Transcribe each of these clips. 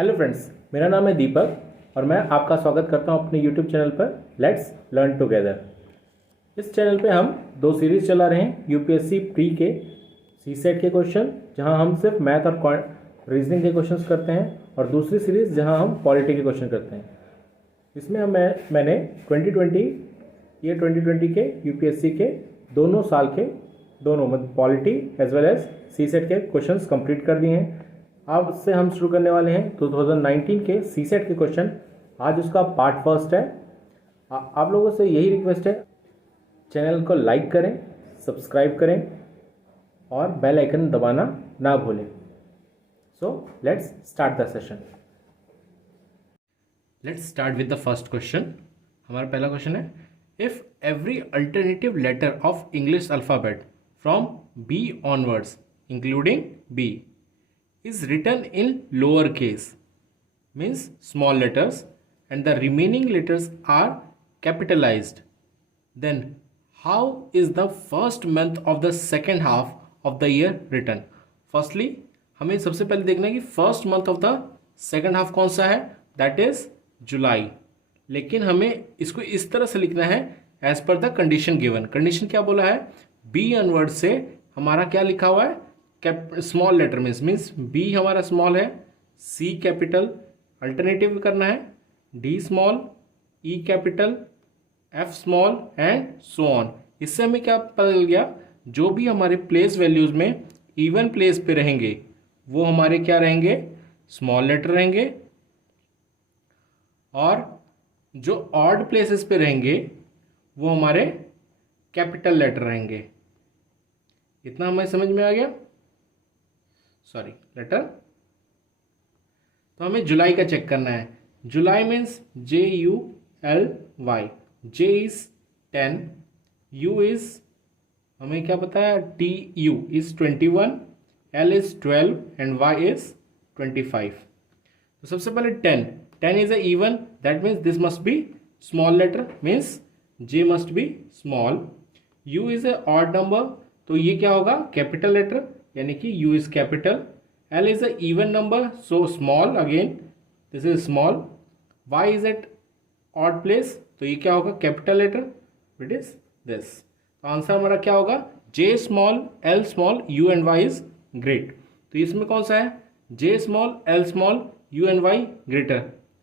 Hello friends, मेरा नाम है दीपक और मैं आपका स्वागत करता हूं अपने यूट्यूब चैनल पर लेट्स लर्न टुगेदर। इस चैनल पे हम दो सीरीज़ चला रहे हैं यूपीएससी प्री के सी सेट के क्वेश्चन, जहां हम सिर्फ मैथ और रीजनिंग के क्वेश्चंस करते हैं, और दूसरी सीरीज़ जहां हम पॉलिटी के क्वेश्चन करते हैं। इसमें मैंने 2020 के यूपीएससी के दोनों साल के मतलब पॉलिटी एज वेल एज सी सेट के क्वेश्चंस कंप्लीट कर दिए हैं। अब से हम शुरू करने वाले हैं 2019 के सी सेट के क्वेश्चन। आज उसका पार्ट फर्स्ट है। आप लोगों से यही रिक्वेस्ट है, चैनल को लाइक करें, सब्सक्राइब करें और बेल आइकन दबाना ना भूलें। So let's start the session. Let's start with the first question. हमारा पहला क्वेश्चन है, if every alternative letter of English alphabet from B onwards including B is written in lower case, means small letters, and the remaining letters are capitalized, then how is the first month of the second half of the year written? Firstly, हमें सबसे पहले देखना है कि first month of the second half कौन सा है, that is July. लेकिन हमें इसको इस तरह से लिखना है as per the condition given. Condition क्या बोला है, बी अनवर्ड से हमारा क्या लिखा हुआ है, स्मॉल लेटर मीन्स बी हमारा स्मॉल है, सी कैपिटल, अल्टरनेटिव करना है D small, E capital, F small and so on. इससे हमें क्या पता चल गया, जो भी हमारे प्लेस वैल्यूज में इवन प्लेस पे रहेंगे वो हमारे क्या रहेंगे, स्मॉल लेटर रहेंगे, और जो ऑड प्लेसेस पे रहेंगे वो हमारे कैपिटल लेटर रहेंगे। इतना हमें समझ में आ गया। Sorry, letter. तो हमें जुलाई का चेक करना है। July means JULY। J is 10, U is हमें क्या पता है, TU is 21, L is 12 and Y is 25। तो सबसे पहले 10 is a even, that means this must be small letter, means J must be small. U is a odd number, तो ये क्या होगा, कैपिटल लेटर, यानी कि U is capital. L is a even number, so small, again this is small. Y is at odd place, तो ये क्या होगा, capital letter, it is this. तो आंसर हमारा क्या होगा, J small, L small, U and Y is great. तो इसमें कौन सा है, J small, L small, U and Y greater,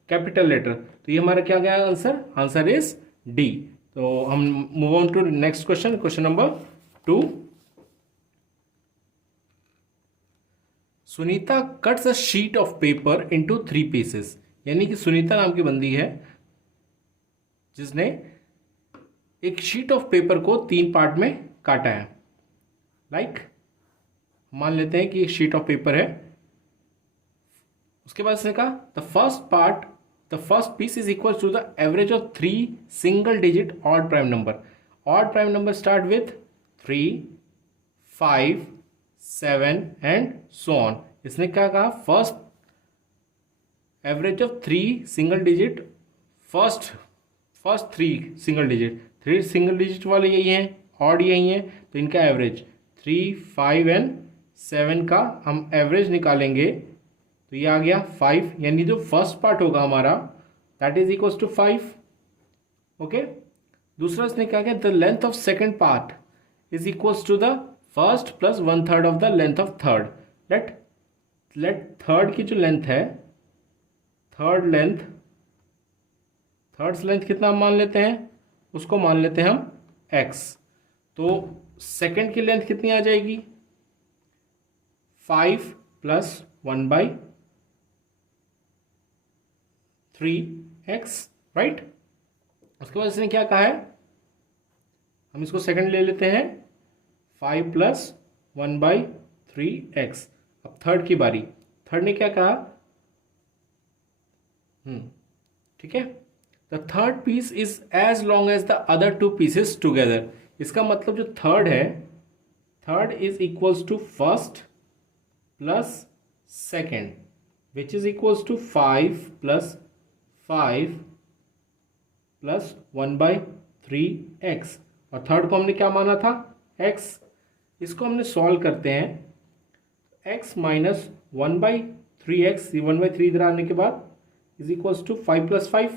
capital letter. तो ये हमारा क्या गया आंसर, आंसर इज D। तो हम move on to next question, question number 2। Sunita cuts a sheet of paper into 3 pieces. यानी कि सुनीता नाम की बंदी है जिसने एक शीट ऑफ पेपर को 3 पार्ट में काटा है। लाइक मान लेते हैं कि एक शीट ऑफ पेपर है, उसके बाद इसने कहा the first piece is equal to the average of 3 single digit odd prime number. Odd prime number start with 3, 5, 7 and so on. इसने क्या कहा, first average of 3 single digit, first 3 single digit, 3 single digit वाले यही हैं, odd यही हैं, तो इनका एवरेज 3, 5 एंड 7 का हम एवरेज निकालेंगे तो ये आ गया 5, यानी जो फर्स्ट पार्ट होगा हमारा that is equal to 5। Okay, दूसरा इसने क्या किया, the length of second part is equal to the first plus 1/3 of the length of third. Let third की जो लेंथ है, थर्ड लेंथ कितना मान लेते हैं, उसको मान लेते हैं हम x। तो सेकेंड की लेंथ कितनी आ जाएगी, 5 प्लस 1/3x, राइट। उसके बाद इसने क्या कहा है, हम इसको सेकेंड ले लेते हैं, 5 प्लस 1/3x। अब थर्ड की बारी, थर्ड ने क्या कहा, ठीक है, the third piece is as long as the other 2 pieces together. इसका मतलब जो थर्ड है, third is equals to first plus second, which is equals to 5 plus 5 plus 1/3x। और थर्ड को हमने क्या माना था, x। इसको हमने सॉल्व करते हैं, x माइनस 1/3 3x, ये 1/3 इधर आने के बाद इज इक्वल्स टू 5 + 5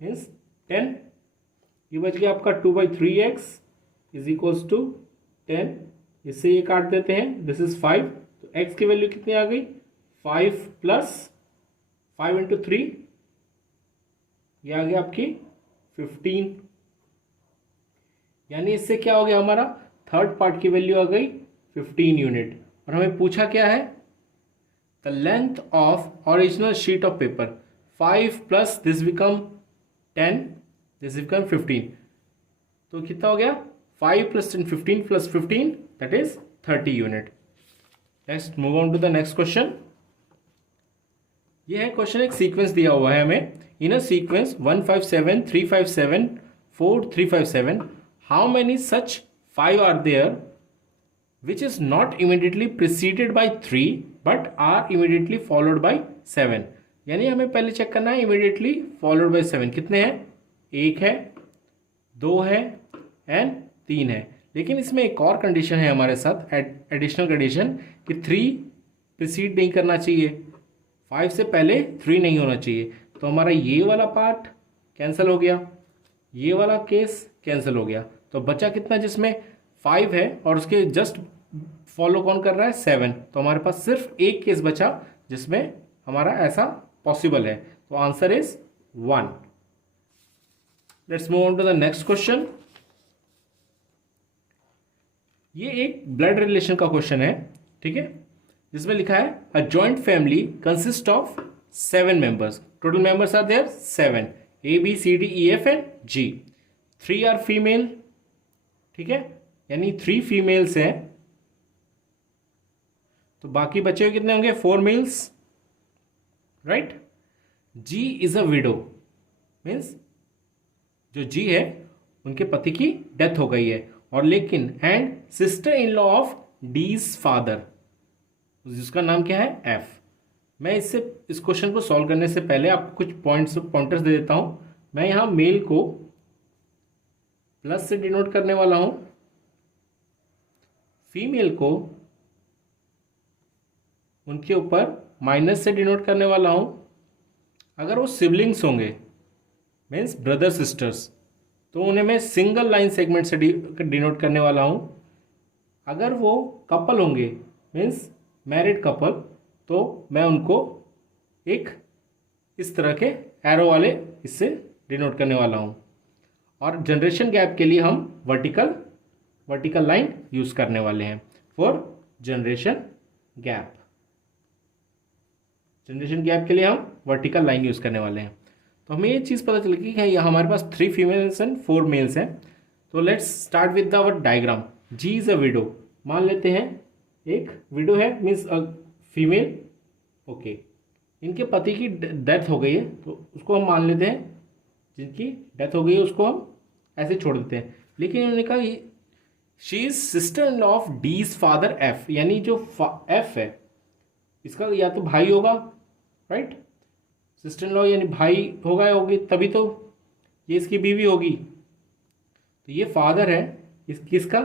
मीन्स 10। ये बच गया आपका 2/3x इज इक्वल्स टू 10। इससे ये काट देते हैं, दिस इज 5, तो x की वैल्यू कितनी आ गई, 5 + 5 × 3, ये आ गया आपकी 15। यानी इससे क्या हो गया, हमारा थर्ड पार्ट की वैल्यू आ गई 15 यूनिट। और हमें पूछा क्या है, the length of original sheet of paper, 5 + this become 10, this become 15, तो कितना हो गया, 5 + 10 15 + 15 that is 30 unit. Next move on to the next question. ये है क्वेश्चन, एक सीक्वेंस दिया हुआ है हमें, in a sequence 1 5 7 3 5 7 4 3 5 7, how many such 5 are there which is not immediately preceded by 3 but are immediately followed by 7। यानी हमें पहले चेक करना है immediately followed by 7 कितने हैं, 1 है, 2 है एंड 3 है। लेकिन इसमें एक और कंडीशन है हमारे साथ, एडिशनल कंडीशन, कि 3 प्रिसीड नहीं करना चाहिए, 5 से पहले 3 नहीं होना चाहिए। तो हमारा ये वाला पार्ट कैंसिल हो गया, ये वाला केस कैंसिल हो गया, तो बचा कितना, जिसमें 5 है और उसके जस्ट फॉलो कौन कर रहा है, 7। तो हमारे पास सिर्फ एक केस बचा जिसमें हमारा ऐसा पॉसिबल है, तो answer is 1। Let's move on to the next question. ये एक ब्लड रिलेशन का क्वेश्चन है, ठीक है, जिसमें लिखा है a joint family consist of 7 members, total members are there 7, A B C D E F and G, 3 are female, ठीक है, यानी 3 फीमेल्स हैं, तो बाकी बचे हुए कितने होंगे, 4 males, right. G is a widow, means जो G है उनके पति की डेथ हो गई है, और लेकिन and sister in law of D's father, जिसका नाम क्या है, F। मैं इस क्वेश्चन को सॉल्व करने से पहले आपको कुछ पॉइंटर्स दे देता हूं। मैं यहां मेल को प्लस से डिनोट करने वाला हूं, फीमेल को उनके ऊपर माइनस से डिनोट करने वाला हूं। अगर वो सिबलिंग्स होंगे मीन्स ब्रदर सिस्टर्स, तो उन्हें मैं सिंगल लाइन सेगमेंट से डिनोट करने वाला हूं। अगर वो कपल होंगे मीन्स मैरिड कपल, तो मैं उनको एक इस तरह के एरो वाले इससे डिनोट करने वाला हूं। और जनरेशन गैप के लिए हम वर्टिकल लाइन यूज करने वाले हैं for generation gap. Generation gap के लिए हम वर्टिकल लाइन यूज करने वाले हैं। तो हमें ये चीज़ पता चल गई कि यहाँ हमारे पास 3 फीमेल्स एंड 4 मेल्स हैं। तो let's start with our diagram. G is a widow, मान लेते हैं एक विडो है मीन्स फीमेल, ओके। इनके पति की डेथ हो गई है, तो उसको हम मान लेते हैं, जिनकी डेथ हो गई है उसको हम ऐसे छोड़ देते हैं। लेकिन इन्होंने कहा she is sister in law of D's father F, यानी जो एफ है इसका या तो भाई होगा, राइट, सिस्टर इन लॉ यानी भाई होगा या होगी, तभी तो ये इसकी बीवी होगी। तो ये फादर है किसका,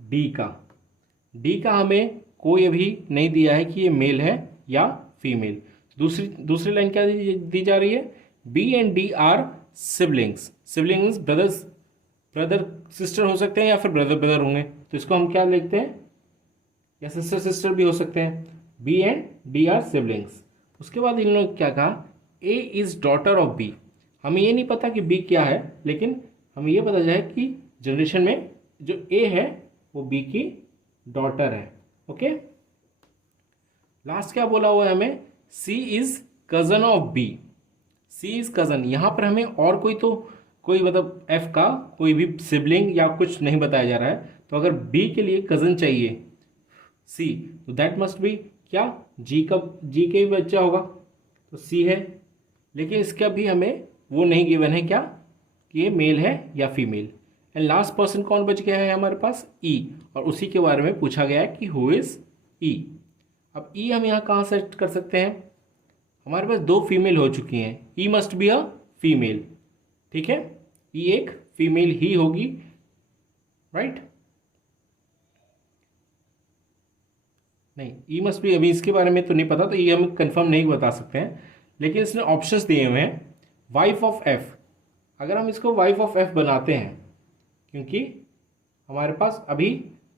डी का हमें कोई अभी नहीं दिया है कि ये मेल है या फीमेल। दूसरी लाइन क्या दी जा रही है, B and D are siblings brother sister हो सकते हैं या फिर ब्रदर होंगे, तो इसको हम क्या लिखते हैं, या सिस्टर भी हो सकते हैं। B and D are siblings. उसके बाद इन लोगों ने क्या कहा, A is daughter of B. हमें ये नहीं पता कि बी क्या है, लेकिन हमें ये पता जाए कि जनरेशन में जो ए है वो बी की डॉटर है, ओके। लास्ट क्या बोला हुआ है हमें, C is cousin of B. C is cousin, यहां पर हमें और कोई मतलब एफ का कोई भी सिबलिंग या कुछ नहीं बताया जा रहा है। तो अगर बी के लिए कजन चाहिए सी, तो दैट मस्ट बी क्या, जी के भी बच्चा होगा, तो सी है। लेकिन इसका भी हमें वो नहीं गिवन है क्या कि ये मेल है या फीमेल। एंड लास्ट पर्सन कौन बच गया है हमारे पास, ई, और उसी के बारे में पूछा गया है कि हु इज ई। अब ई हम यहाँ कहाँ सेट कर सकते हैं, हमारे पास 2 फीमेल हो चुकी हैं, ई मस्ट बी अ फीमेल, ठीक है, ई एक फीमेल ही होगी, राइट। नहीं, ई मस्ट बी, अभी इसके बारे में तो नहीं पता, तो ये हम कंफर्म नहीं बता सकते हैं, लेकिन इसने ऑप्शंस दिए हुए हैं वाइफ ऑफ एफ। अगर हम इसको वाइफ ऑफ एफ बनाते हैं, क्योंकि हमारे पास अभी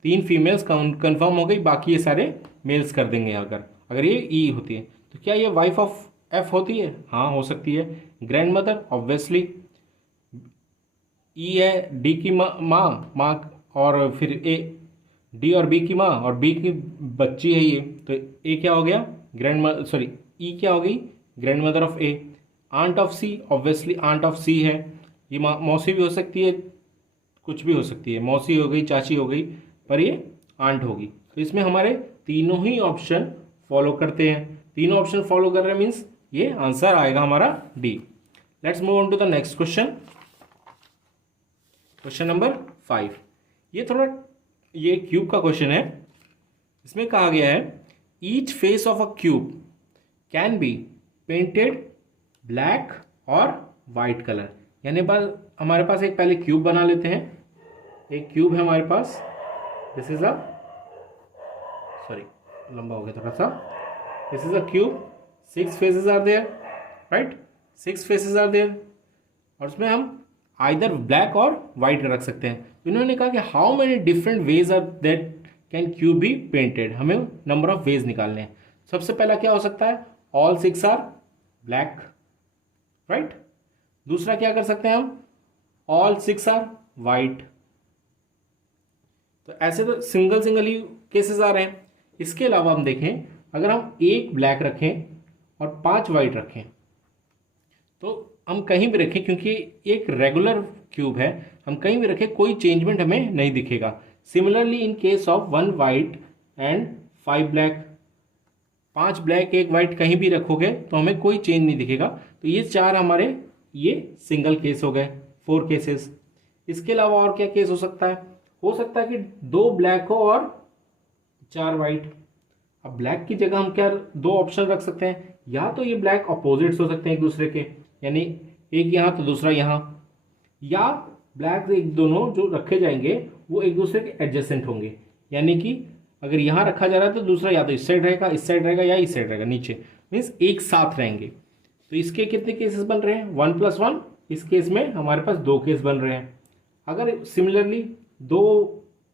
3 फीमेल्स कंफर्म हो गई, बाकी ये सारे मेल्स कर देंगे। अगर अगर ये ई होती है तो क्या ये वाइफ ऑफ एफ होती है? हाँ, हो सकती है। ग्रैंड मदर ऑब्वियसली, ई है डी की माँ, और फिर ए, डी और बी की माँ और बी की बच्ची है ये, तो ए क्या हो गया? ग्रैंड मदर, सॉरी ई क्या हो गई? Grandmother of A. Aunt of C, obviously aunt of C है, ये मौसी भी हो सकती है, कुछ भी हो सकती है, मौसी हो गई, चाची हो गई, पर ये आंट होगी। तो इसमें हमारे तीनों ही ऑप्शन फॉलो करते हैं। तीनों ऑप्शन फॉलो कर रहे हैं मीन्स ये आंसर आएगा हमारा D. Let's move on to the next question, question number 5। ये क्यूब का क्वेश्चन है। इसमें कहा गया है each face of a cube can be painted black और वाइट कलर। यानी हमारे पास एक पहले क्यूब बना लेते हैं। एक क्यूब है हमारे पास, दिस इज अ, सॉरी लंबा हो गया थोड़ा सा, this is a cube, 6 faces are there, right, 6 faces are there, और उसमें हम आइदर ब्लैक और वाइट रख सकते हैं। तो इन्होंने कहा कि how many different ways are that can cube be painted. हमें नंबर ऑफ वेज निकालने हैं। सबसे पहला क्या हो सकता है? All 6 are black, right. दूसरा क्या कर सकते हैं हम? All 6 are white. तो ऐसे तो सिंगल ही केसेस आ रहे हैं। इसके अलावा हम देखें, अगर हम एक ब्लैक रखें और 5 वाइट रखें, तो हम कहीं भी रखें, क्योंकि एक रेगुलर क्यूब है, हम कहीं भी रखें कोई चेंजमेंट हमें नहीं दिखेगा। Similarly in case of 1 white and 5 black, 5 black 1 white कहीं भी रखोगे तो हमें कोई चेंज नहीं दिखेगा। तो ये 4 हमारे ये सिंगल केस हो गए, 4 केसेस। इसके अलावा और क्या केस हो सकता है? हो सकता है कि 2 ब्लैक हो और 4 वाइट। अब ब्लैक की जगह हम क्या 2 ऑप्शन रख सकते हैं? या तो ये ब्लैक अपोजिट्स हो सकते हैं एक दूसरे के, यानी एक यहाँ तो दूसरा यहाँ, या ब्लैक एक दोनों जो रखे जाएंगे वो एक दूसरे के एडजेसेंट होंगे, यानी कि अगर यहाँ रखा जा रहा है तो दूसरा या तो इस साइड रहेगा, इस साइड रहेगा, या इस साइड रहेगा नीचे, मीन्स एक साथ रहेंगे। तो इसके कितने केसेस बन रहे हैं? 1 + 1। इस केस में हमारे पास 2 केस बन रहे हैं। अगर सिमिलरली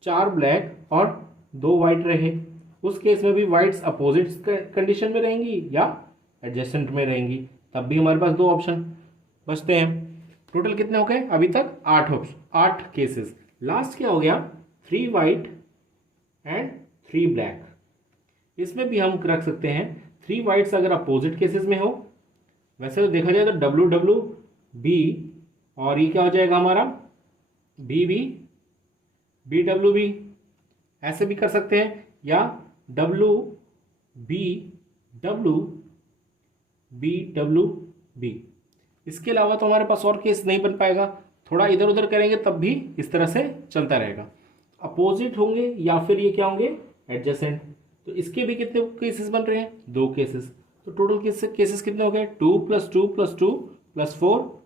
4 ब्लैक और 2 वाइट रहे, उस केस में भी वाइट्स अपोजिट कंडीशन में रहेंगी या एडजेसेंट में रहेंगी, तब भी हमारे पास 2 ऑप्शन बचते हैं। टोटल कितने हो गए अभी तक? 8 केसेस। लास्ट क्या हो गया? 3 वाइट एंड 3 ब्लैक। इसमें भी हम रख सकते हैं 3 वाइट्स अगर अपोजिट केसेस में हो। वैसे तो देखा जाए तो WWB, और ये क्या हो जाएगा हमारा? BB, BWB, ऐसे भी कर सकते हैं, या WBWBWB। इसके अलावा तो हमारे पास और केस नहीं बन पाएगा। थोड़ा इधर उधर करेंगे तब भी इस तरह से चलता रहेगा। अपोजिट होंगे या फिर ये क्या होंगे? एडजेसेंट। तो इसके भी कितने केसेस बन रहे हैं? 2 केसेस। तो टोटल केसेस कितने हो गए? 2 + 2 + 2 + 4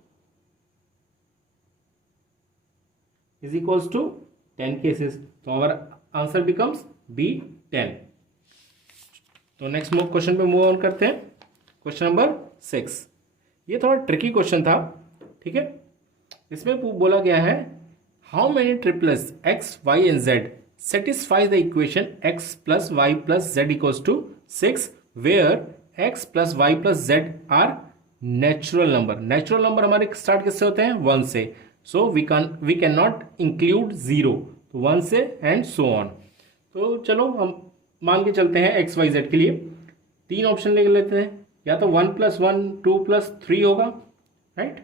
= 10 केसेस। तो हमारा आंसर बिकम्स B, 10। तो नेक्स्ट क्वेश्चन पे मूव ऑन करते हैं, क्वेश्चन नंबर 6। ये थोड़ा ट्रिकी क्वेश्चन था, ठीक है। इसमें बोला गया है how many triples x, y and z satisfy the equation x + y + z = 6 where x + y + z are natural number. Natural number हमारे स्टार्ट किससे होते हैं? 1 से। So we can not include 0, तो 1 से एंड सो ऑन। तो चलो हम मान के चलते हैं x, y, z के लिए 3 ऑप्शन ले लेते हैं। या तो 1 + 1 2 + 3 होगा, राइट।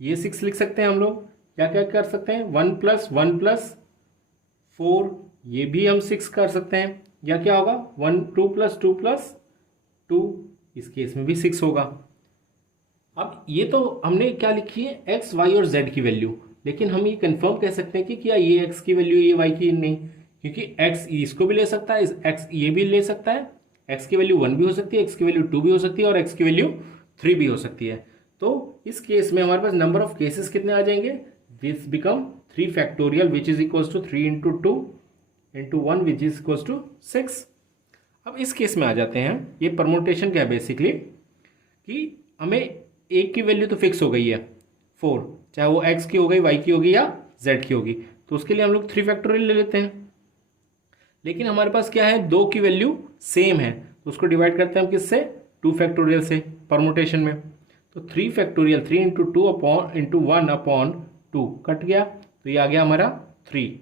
ये 6 लिख सकते हैं हम लोग। क्या क्या कर सकते हैं? 1 + 1 + 4, ये भी हम 6 कर सकते हैं। या क्या होगा? 2 + 2 + 2, इस केस में भी 6 होगा। अब ये तो हमने क्या लिखी है? x, y और z की वैल्यू। लेकिन हम ये कंफर्म कह सकते हैं कि क्या ये x की वैल्यू, ये y की नहीं, क्योंकि x इसको भी ले सकता है, x ये भी ले सकता है। x की वैल्यू 1 भी हो सकती है, x की वैल्यू 2 भी हो सकती है, और x की वैल्यू 3 भी हो सकती है। तो इस केस में हमारे पास नंबर ऑफ केसेस कितने आ जाएंगे? This become 3 factorial which is equals to 3 × 2 × 1 which is equals to 6। अब इस केस में आ जाते हैं। ये परमुटेशन क्या है बेसिकली, कि हमें एक की वैल्यू तो फिक्स हो गई है 4, चाहे वो x की हो गई, y की होगी या z की होगी, तो उसके लिए हम लोग 3 फैक्टोरियल ले लेते हैं। लेकिन हमारे पास क्या है, 2 की वैल्यू सेम है, तो उसको डिवाइड करते हैं हम किससे, 2 फैक्टोरियल से परमुटेशन में। तो 3 factorial 3 into 2 upon into 1 upon 2 cut गया, तो ये आ गया हमारा 3।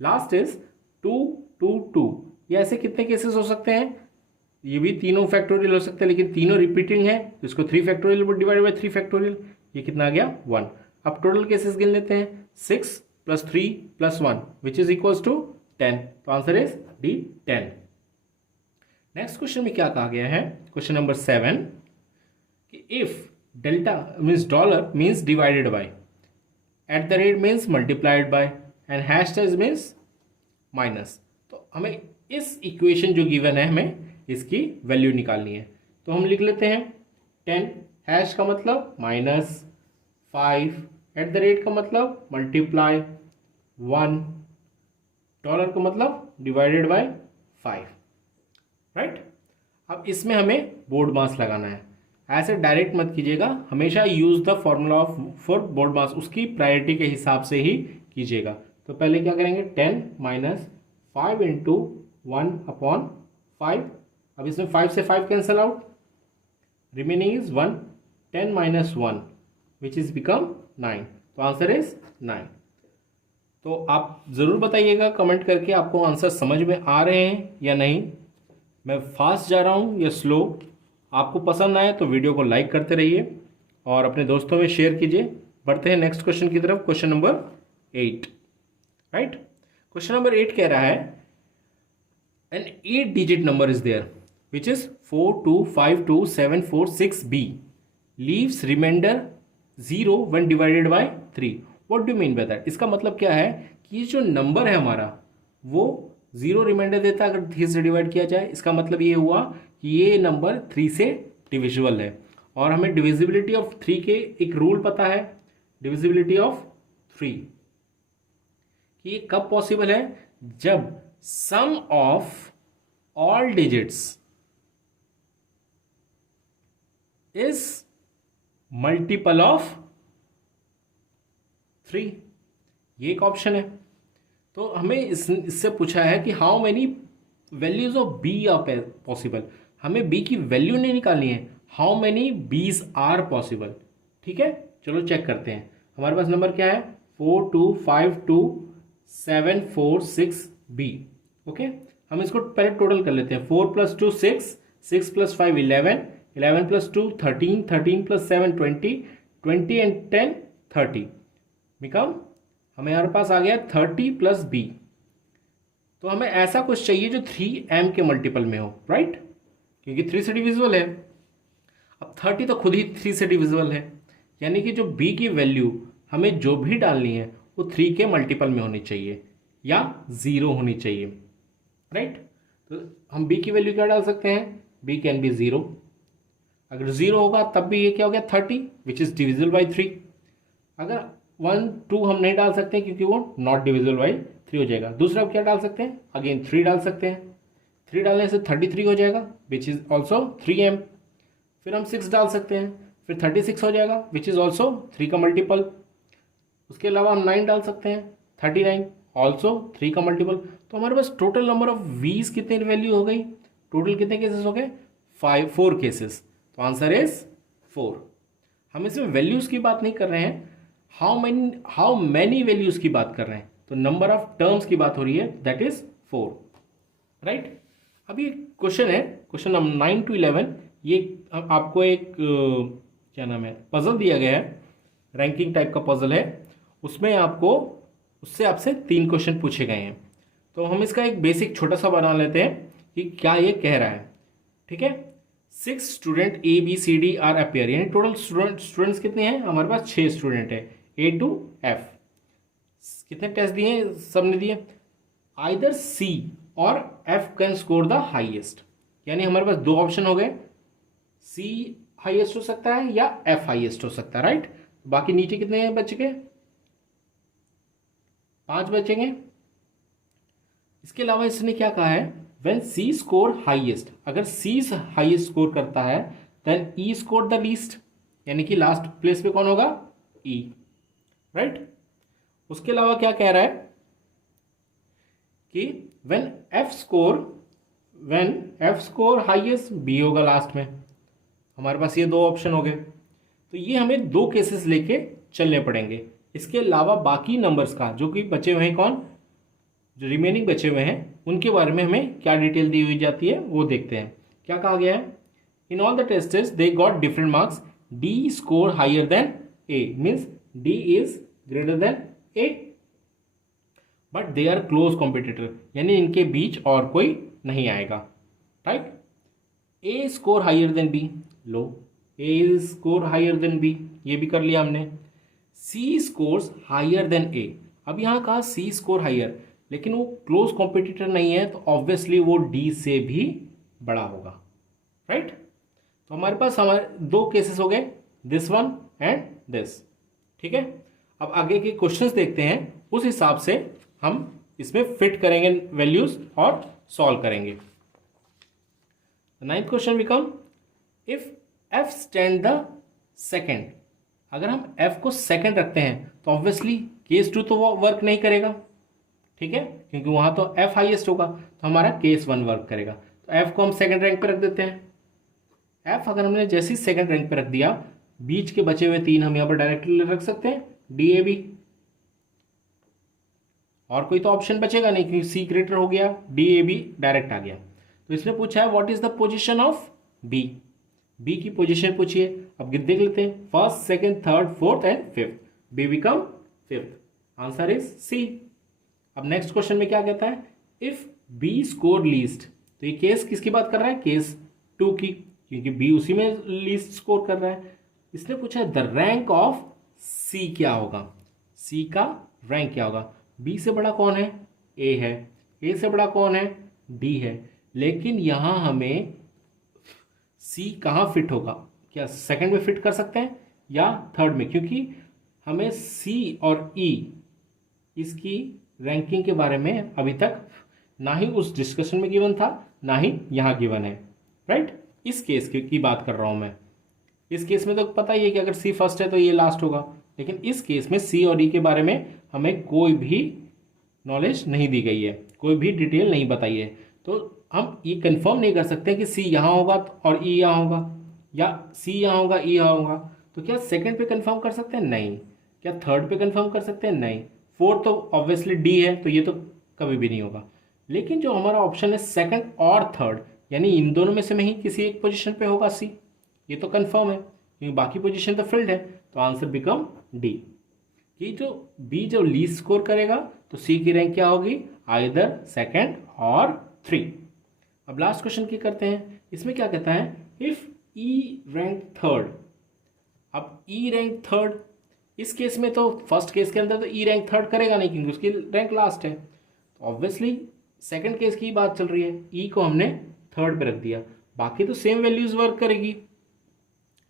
Last is 2 2 2। ये ऐसे कितने केसेस हो सकते हैं, ये भी तीनों फैक्टोरियल हो सकते हैं, लेकिन तीनों रिपीटिंग है तो इसको 3 फैक्टोरियल डिवाइड बाई 3 फैक्टोरियल, ये कितना आ गया 1। अब टोटल केसेस गिन लेते हैं, 6 + 3 + 1 विच इज इक्वल्स टू 10। तो answer is D 10। Next question में क्या कहा गया है, क्वेश्चन नंबर 7, कि if delta means dollar means divided by, @ means multiplied by, and hashtag means minus. तो हमें इस इक्वेशन जो गिवन है हमें इसकी वैल्यू निकालनी है। तो हम लिख लेते हैं 10, हैश का मतलब -5, @ का मतलब मल्टीप्लाई 1, डॉलर का मतलब डिवाइडेड बाय 5, राइट। अब इसमें हमें बोर्ड मास लगाना है, ऐसे डायरेक्ट मत कीजिएगा, हमेशा use the formula of for BODMAS, उसकी प्रायोरिटी के हिसाब से ही कीजिएगा। तो पहले क्या करेंगे, 10 - 5 इंटू 1 अपॉन 5। अब इसमें 5 से 5 cancel out, remaining is 1, 10 - 1 which is become 9। तो आंसर इज 9। तो आप ज़रूर बताइएगा कमेंट करके आपको आंसर समझ में आ रहे हैं या नहीं, मैं फास्ट जा रहा हूँ या स्लो। आपको पसंद आए तो वीडियो को लाइक करते रहिए और अपने दोस्तों में शेयर कीजिए। बढ़ते हैं नेक्स्ट क्वेश्चन की तरफ, question number 8, right. Question number 8 कह रहा है, an 8 digit number is there which is 42527446b, leaves remainder 0 when divided by 3। What do mean by that, इसका मतलब क्या है कि ये जो नंबर है हमारा वो 0 रिमाइंडर देता है अगर 3 से डिवाइड किया जाए। इसका मतलब ये हुआ कि ये नंबर 3 से डिविजिबल है, और हमें डिविजिबिलिटी ऑफ 3 के एक रूल पता है, डिविजिबिलिटी ऑफ 3, कि ये कब पॉसिबल है, जब sum of all digits is multiple of 3। ये एक ऑप्शन है। तो हमें इससे पूछा है कि how many values of B are possible, हमें बी की वैल्यू नहीं निकालनी है, how many B's are possible. ठीक है, चलो चेक करते हैं। हमारे पास नंबर क्या है, 42527446b। ओके, हम इसको पहले टोटल कर लेते हैं। 4 + 2 6, 6 + 5 11, 11 + 2 13, 13 + 7 20, 20 and 10 30, बिकम हमारे पास आ गया 30 + b। तो हमें ऐसा कुछ चाहिए जो 3m के मल्टीपल में हो, राइट, क्योंकि 3 से डिविजिबल है। अब 30 तो खुद ही 3 से डिविजिबल है, यानी कि जो b की वैल्यू हमें जो भी डालनी है वो 3 के मल्टीपल में होनी चाहिए या 0 होनी चाहिए, राइट। तो हम b की वैल्यू क्या डाल सकते हैं, b कैन बी 0। अगर 0 होगा तब भी ये क्या हो गया 30 विच इज डिविजिबल बाई 3। अगर 1 2 हम नहीं डाल सकते क्योंकि वो नॉट डिविजिबल बाई 3 हो जाएगा। दूसरा क्या डाल सकते हैं, अगेन 3 डाल सकते हैं, 3 डालने से 33 हो जाएगा विच इज ऑल्सो 3m। फिर हम 6 डाल सकते हैं, फिर 36 हो जाएगा विच इज ऑल्सो 3 का मल्टीपल। उसके अलावा हम 9 डाल सकते हैं, 39 ऑल्सो 3 का मल्टीपल। तो हमारे पास टोटल नंबर ऑफ वीज कितने वैल्यू हो गई, टोटल कितने केसेस हो गए, 4 केसेस। तो आंसर इज 4। हम इसमें वैल्यूज की बात नहीं कर रहे हैं, हाउ मैनी वैल्यूज की बात कर रहे हैं। तो नंबर ऑफ टर्म्स की बात हो रही है, दैट इज 4, राइट। अब ये क्वेश्चन है, क्वेश्चन नंबर 9 to 11। ये आपको एक क्या नाम है, पजल दिया गया है, रैंकिंग टाइप का पजल है। उसमें उससे आपसे 3 क्वेश्चन पूछे गए हैं। तो हम इसका एक बेसिक छोटा सा बना लेते हैं कि क्या ये कह रहा है। ठीक है, 6 स्टूडेंट ABCD आर अपेयर, यानी टोटल स्टूडेंट्स कितने हैं, हमारे पास 6 स्टूडेंट है A to F। कितने टेस्ट दिए, सबने दिए। आइदर C और F can score the highest, यानी हमारे पास 2 ऑप्शन हो गए, C हाईएस्ट हो सकता है या F हाईएस्ट हो सकता है, राइट। बाकी नीचे कितने बच गए, 5 बचेंगे। इसके अलावा इसने क्या कहा है व्हेन सी स्कोर हाईएस्ट, अगर सी हाईएस्ट स्कोर करता है then E score the least, यानी कि लास्ट प्लेस पे कौन होगा, ई, राइट। उसके अलावा क्या कह रहा है कि when F score highest, B होगा लास्ट में। हमारे पास ये दो ऑप्शन हो गए, तो ये हमें दो केसेस लेके चलने पड़ेंगे। इसके अलावा बाकी नंबर्स का जो कि बचे हुए हैं, कौन जो रिमेनिंग बचे हुए हैं, उनके बारे में हमें क्या डिटेल दी हुई जाती है वो देखते हैं। क्या कहा गया है, in all the tests they got different marks, D score higher than A, means D is greater than A, but they are close competitor, यानी इनके बीच और कोई नहीं आएगा, right. A score higher than B, लो, A score higher than B, ये भी कर लिया हमने। C scores higher than A, अब यहाँ कहा सी स्कोर हायर, लेकिन वो क्लोज कॉम्पिटिटर नहीं है, तो ऑब्वियसली वो डी से भी बड़ा होगा, राइट। तो हमारे पास दो केसेस हो गए, दिस वन एंड दिस, ठीक है। अब आगे के क्वेश्चंस देखते हैं, उस हिसाब से हम इसमें फिट करेंगे वैल्यूज और सॉल्व करेंगे। Ninth question become, if F stand the second, अगर हम एफ को सेकेंड रखते हैं तो ऑब्वियसली केस 2 तो वो वर्क नहीं करेगा, ठीक है, क्योंकि वहां तो एफ हाईएस्ट होगा, तो हमारा केस 1 वर्क करेगा। तो एफ को हम सेकंड रैंक पे रख देते हैं। एफ अगर हमने जैसे ही सेकंड रैंक पे रख दिया, बीच के बचे हुए 3 हम यहाँ पर डायरेक्टली रख सकते हैं, डी ए बी, और कोई तो ऑप्शन बचेगा नहीं क्योंकि सी ग्रेटर हो गया, डी ए बी डायरेक्ट आ गया। तो इसने पूछा है what is the position of B, B की पोजीशन पूछिए। अब देख लेते हैं, first second third fourth and fifth, B become fifth, answer is C. अब नेक्स्ट क्वेश्चन में क्या कहता है, इफ बी स्कोर लीस्ट, तो ये केस किसकी बात कर रहा है, केस 2 की, क्योंकि बी उसी में लीस्ट स्कोर कर रहा है। इसने पूछा है द रैंक ऑफ सी क्या होगा, सी का रैंक क्या होगा। बी से बड़ा कौन है, ए है, ए से बड़ा कौन है, डी है, लेकिन यहां हमें सी कहाँ फिट होगा, क्या सेकंड में फिट कर सकते हैं या थर्ड में, क्योंकि हमें सी और ई इसकी रैंकिंग के बारे में अभी तक ना ही उस डिस्कशन में गिवन था, ना ही यहाँ गिवन है, राइट। इस केस की बात कर रहा हूँ मैं। इस केस में तो पता ही है कि अगर सी फर्स्ट है तो ये लास्ट होगा, लेकिन इस केस में सी और ई के बारे में हमें कोई भी नॉलेज नहीं दी गई है, कोई भी डिटेल नहीं बताई है, तो हम ये कंफर्म नहीं कर सकते कि सी यहाँ होगा और ई यहाँ होगा, या सी यहाँ होगा ई यहाँ होगा। तो क्या सेकंड पे कंफर्म कर सकते हैं, नहीं। क्या थर्ड पे कंफर्म कर सकते हैं, नहीं। फोर्थ तो ऑब्वियसली डी है, तो ये तो कभी भी नहीं होगा। लेकिन जो हमारा ऑप्शन है सेकंड और थर्ड, यानी इन दोनों में से नहीं किसी एक पोजीशन पे होगा सी, ये तो कंफर्म है, क्योंकि बाकी पोजीशन तो फिल्ड है, तो आंसर बिकम डी। कि जो बी जो लीस्ट स्कोर करेगा तो सी की रैंक क्या होगी, आइदर सेकंड और 3। अब लास्ट क्वेश्चन की करते हैं। इसमें क्या कहता है, इफ ई रैंक थर्ड, अब ई रैंक थर्ड, इस केस में तो फर्स्ट केस के अंदर तो ई रैंक थर्ड करेगा नहीं क्योंकि उसकी रैंक लास्ट है, तो ऑब्वियसली सेकंड केस की बात चल रही है, ई को हमने थर्ड पे रख दिया, बाकी तो सेम वैल्यूज वर्क करेगी,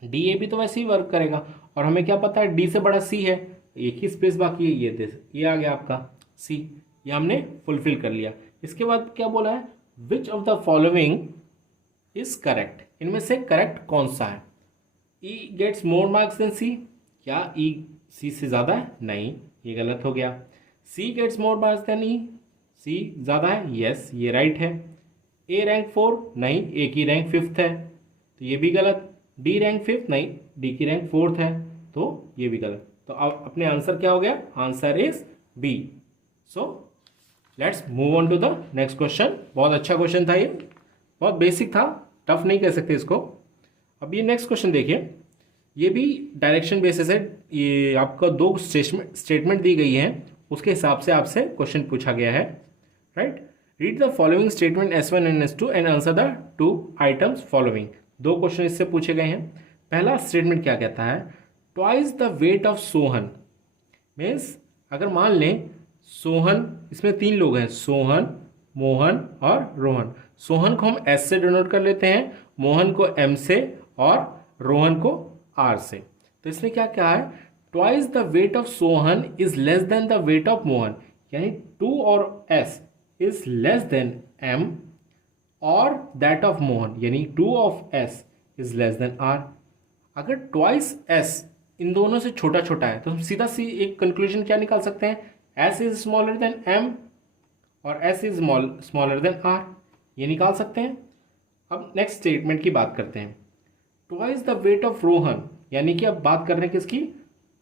डी ए भी तो वैसे ही वर्क करेगा, और हमें क्या पता है डी से बड़ा सी है, एक ही स्पेस बाकी है, ये आ गया आपका सी, ये हमने फुलफिल कर लिया। इसके बाद क्या बोला है, which of the following is correct, इनमें से करेक्ट कौन सा है। ई गेट्स मोर मार्क्स देन सी, क्या ई सी से ज़्यादा है, नहीं, ये गलत हो गया। सी गेट्स मोर मार्क्स देन ई, सी ज़्यादा है, यस ये राइट है। ए रैंक 4, नहीं, ए की रैंक 5th है, तो ये भी गलत। डी रैंक 5th, नहीं, डी की रैंक 4th है, तो ये भी गलत। तो अब अपने आंसर क्या हो गया, answer is B. So let's move on to the next question. बहुत अच्छा क्वेश्चन था ये, बहुत बेसिक था, टफ नहीं कह सकते इसको। अब ये नेक्स्ट क्वेश्चन देखिए, ये भी डायरेक्शन बेसिस है, ये आपका 2 स्टेटमेंट दी गई है, उसके हिसाब से आपसे क्वेश्चन पूछा गया है, right. Read the following statement S1 and S2 and answer the 2 items following. 2 question इससे पूछे गए हैं। पहला स्टेटमेंट क्या कहता है, twice the weight of Sohan, means अगर मान लें सोहन, इसमें 3 लोग हैं, सोहन, मोहन और रोहन। सोहन को हम S से डिनोट कर लेते हैं, मोहन को M से और रोहन को R से। तो इसने क्या कहा है, twice the weight of Sohan is less than the weight of Mohan, यानी 2 और S is less than M और दैट ऑफ मोहन, यानी 2 of S is less than R. अगर ट्वाइस एस इन दोनों से छोटा छोटा है तो हम सीधा सी एक कंक्लूजन क्या निकाल सकते हैं, S is smaller than M और S is smaller than R, ये निकाल सकते हैं। अब नेक्स्ट स्टेटमेंट की बात करते हैं, twice the weight of Rohan, यानी कि अब बात कर रहे हैं किसकी,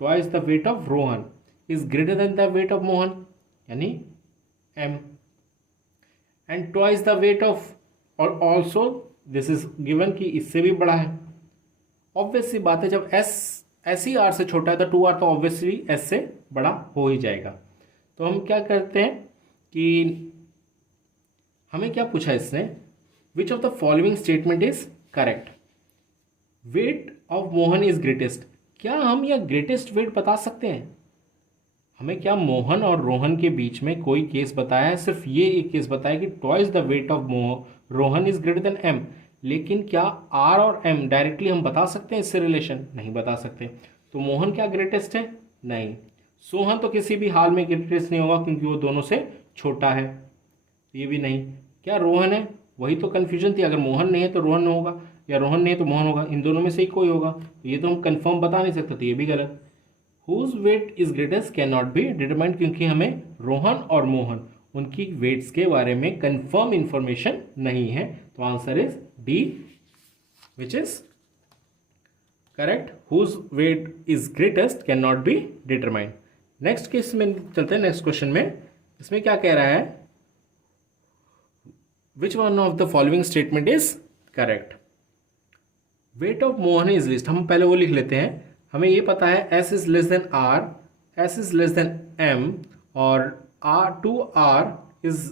twice the weight of Rohan is greater than the weight of Mohan, यानी M, and twice the weight of, और ऑल्सो दिस इज गिवन कि इससे भी बड़ा है। ऑब्वियस सी बात है, जब एस ही आर से छोटा है तो 2r तो ऑब्वियसली एस से बड़ा हो ही जाएगा। तो हम क्या करते हैं कि हमें क्या पूछा इसने, which of the following statement is correct, wait of Mohan is greatest, क्या हम यह ग्रेटेस्ट वेट बता सकते हैं, हमें क्या मोहन और रोहन के बीच में कोई केस बताया है, सिर्फ ये एक केस बताया कि twice the weight of Rohan is greater than M, लेकिन क्या आर और एम डायरेक्टली हम बता सकते हैं इससे रिलेशन, नहीं बता सकते। तो मोहन क्या ग्रेटेस्ट है, नहीं। सोहन तो किसी भी हाल में ग्रेटेस्ट नहीं होगा क्योंकि वो दोनों से छोटा है, ये भी नहीं। क्या रोहन है, वही तो कन्फ्यूजन थी, अगर मोहन नहीं है तो रोहन होगा, या रोहन नहीं है तो मोहन होगा, इन दोनों में से ही कोई होगा, तो ये तो हम कंफर्म बता नहीं सकते, तो ये भी गलत। Whose weight is greatest can not be determined, क्योंकि हमें रोहन और मोहन उनकी वेट्स के बारे में कंफर्म इंफॉर्मेशन नहीं है। तो answer is D, which is correct, whose weight is greatest can not be determined. Next case में चलते हैं, नेक्स्ट क्वेश्चन में। इसमें क्या कह रहा है, which one of the following statement is correct, wait of Mohan is list, हम पहले वो लिख लेते हैं। हमें ये पता है S is less than R, S is less than M और R 2r is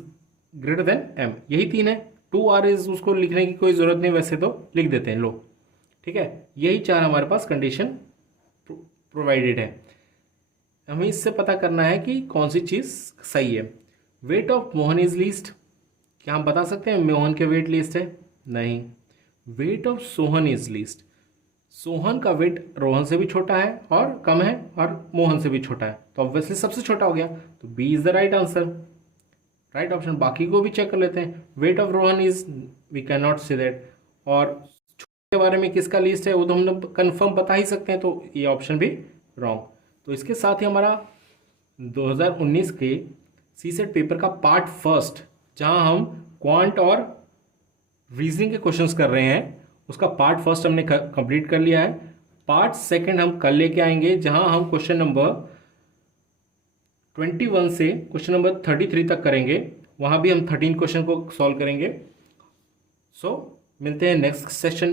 greater than M, यही तीन है। 2r इज, उसको लिखने की कोई ज़रूरत नहीं, वैसे तो लिख देते हैं, लो ठीक है, यही चार हमारे पास कंडीशन प्रोवाइडेड है। हमें इससे पता करना है कि कौन सी चीज़ सही है। Wait of Mohan is least, क्या हम बता सकते हैं मोहन के वेट लीस्ट है, नहीं। Wait of Sohan is least, Sohan का वेट रोहन से भी छोटा है और कम है और मोहन से भी छोटा है, तो ऑब्वियसली सबसे छोटा हो गया, तो B is the right answer, right option. बाकी को भी चेक कर लेते हैं, weight of Rohan is, we can not say that, और छोटे के बारे में किसका लिस्ट है वो तो हम लोग कन्फर्म बता ही सकते हैं, तो ये ऑप्शन भी रॉन्ग। तो इसके साथ ही हमारा 2019 के सीसेट पेपर का पार्ट फर्स्ट, जहां हम क्वांट और रीजनिंग के क्वेश्चंस कर रहे हैं, उसका पार्ट फर्स्ट हमने कंप्लीट कर लिया है। पार्ट सेकंड हम कल लेके आएंगे, जहां हम क्वेश्चन नंबर 21 से क्वेश्चन नंबर 33 तक करेंगे, वहां भी हम 13 क्वेश्चन को सॉल्व करेंगे। सो मिलते हैं नेक्स्ट सेशन।